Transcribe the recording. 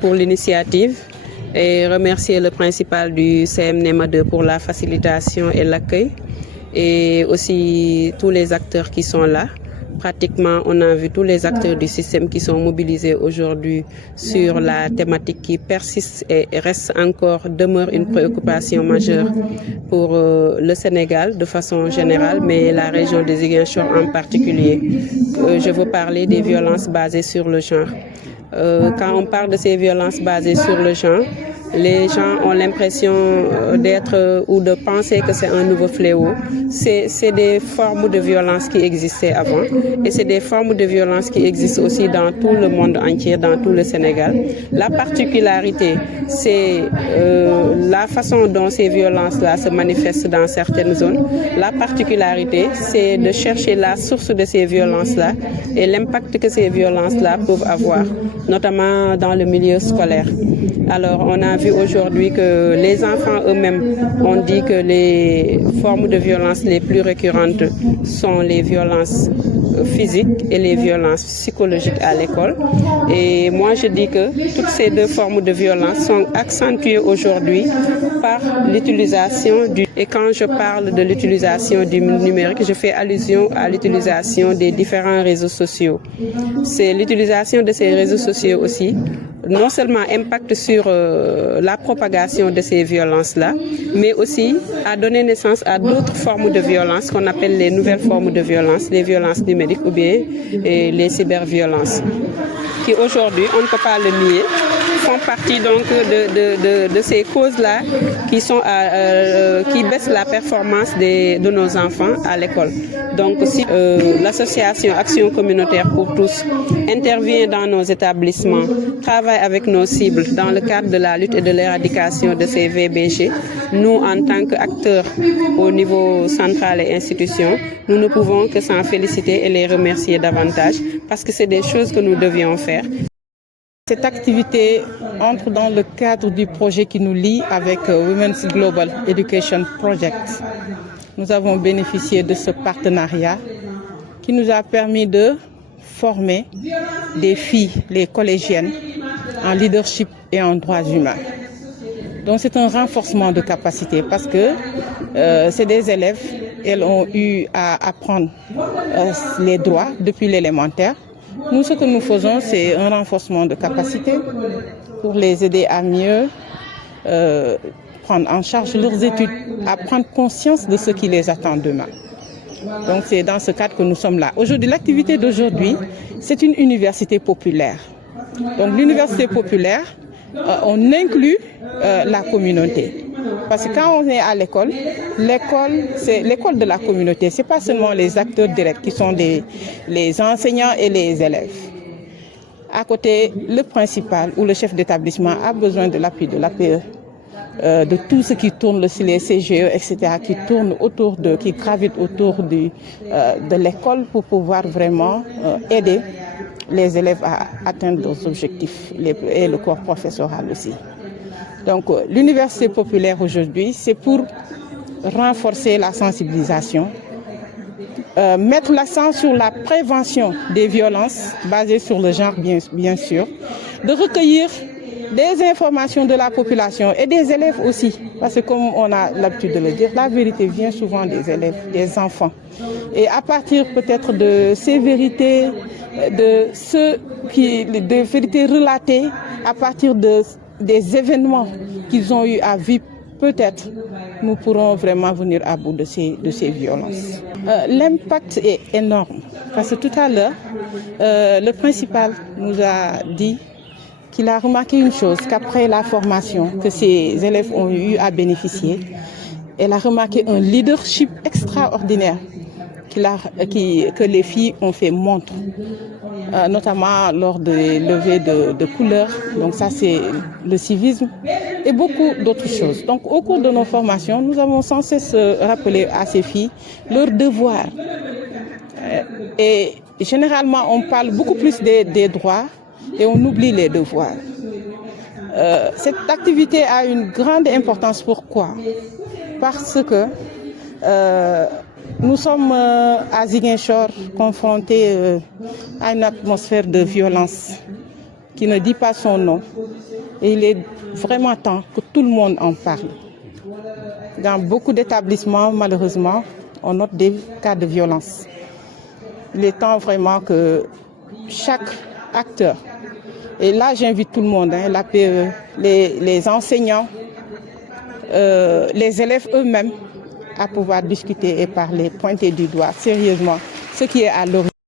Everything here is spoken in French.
pour l'initiative et remercier le principal du CMNEMA 2 pour la facilitation et l'accueil et aussi tous les acteurs qui sont là. Pratiquement, on a vu tous les acteurs du système qui sont mobilisés aujourd'hui sur la thématique qui persiste et reste encore, demeure une préoccupation majeure pour le Sénégal de façon générale, mais la région de Ziguinchor en particulier. Je veux parler des violences basées sur le genre. Quand on parle de ces violences basées sur le genre, les gens ont l'impression d'être ou de penser que c'est un nouveau fléau. C'est des formes de violence qui existaient avant et c'est des formes de violence qui existent aussi dans tout le monde entier, dans tout le Sénégal. La particularité, c'est la façon dont ces violences-là se manifestent dans certaines zones. La particularité, c'est de chercher la source de ces violences-là et l'impact que ces violences-là peuvent avoir, notamment dans le milieu scolaire. Alors, on a vu aujourd'hui que les enfants eux-mêmes ont dit que les formes de violence les plus récurrentes sont les violences physiques et les violences psychologiques à l'école. Et moi, je dis que toutes ces deux formes de violence sont accentuées aujourd'hui par l'utilisation du... Et quand je parle de l'utilisation du numérique, je fais allusion à l'utilisation des différents réseaux sociaux. C'est l'utilisation de ces réseaux sociaux aussi non seulement impacte sur la propagation de ces violences-là, mais aussi a donné naissance à d'autres formes de violence qu'on appelle les nouvelles formes de violence, les violences numériques ou bien les cyberviolences, qui aujourd'hui, on ne peut pas le nier, font partie donc de ces causes-là qui sont qui baissent la performance de nos enfants à l'école. Donc si l'association Action communautaire pour tous intervient dans nos établissements, travaille avec nos cibles dans le cadre de la lutte et de l'éradication de ces VBG, nous en tant qu'acteurs au niveau central et institution, nous ne pouvons que s'en féliciter et les remercier davantage parce que c'est des choses que nous devions faire. Cette activité entre dans le cadre du projet qui nous lie avec Women's Global Education Project. Nous avons bénéficié de ce partenariat qui nous a permis de former des filles, les collégiennes, en leadership et en droits humains. Donc c'est un renforcement de capacité parce que c'est des élèves, elles ont eu à apprendre les droits depuis l'élémentaire. Nous, ce que nous faisons, c'est un renforcement de capacité pour les aider à mieux prendre en charge leurs études, à prendre conscience de ce qui les attend demain. Donc c'est dans ce cadre que nous sommes là. Aujourd'hui, l'activité d'aujourd'hui, c'est une université populaire. Donc l'université populaire, on inclut la communauté. Parce que quand on est à l'école, c'est l'école de la communauté. Ce n'est pas seulement les acteurs directs qui sont les enseignants et les élèves. À côté, le principal ou le chef d'établissement a besoin de l'appui de l'APE, de tout ce qui tourne, les CGE, etc., qui gravitent autour de l'école pour pouvoir vraiment aider les élèves à atteindre leurs objectifs et le corps professoral aussi. Donc l'université populaire aujourd'hui, c'est pour renforcer la sensibilisation, mettre l'accent sur la prévention des violences basées sur le genre bien sûr, de recueillir des informations de la population et des élèves aussi, parce que comme on a l'habitude de le dire, la vérité vient souvent des élèves, des enfants. Et à partir peut-être de ces vérités, des vérités relatées, à partir des événements qu'ils ont eu à vivre, peut-être nous pourrons vraiment venir à bout de ces violences. L'impact est énorme, parce que tout à l'heure, le principal nous a dit qu'il a remarqué une chose, qu'après la formation que ces élèves ont eu à bénéficier, elle a remarqué un leadership extraordinaire que les filles ont fait montre, notamment lors des levées de couleurs. Donc ça, c'est le civisme et beaucoup d'autres choses. Donc au cours de nos formations, nous avons sans cesse rappeler à ces filles leurs devoirs. Et généralement, on parle beaucoup plus des droits et on oublie les devoirs. Cette activité a une grande importance. Pourquoi? Parce que nous sommes à Ziguinchor confrontés à une atmosphère de violence qui ne dit pas son nom. Et il est vraiment temps que tout le monde en parle. Dans beaucoup d'établissements, malheureusement, on note des cas de violence. Il est temps vraiment que chaque acteur, et là j'invite tout le monde, la PE, les enseignants, les élèves eux-mêmes, à pouvoir discuter et parler, pointer du doigt sérieusement ce qui est à l'origine.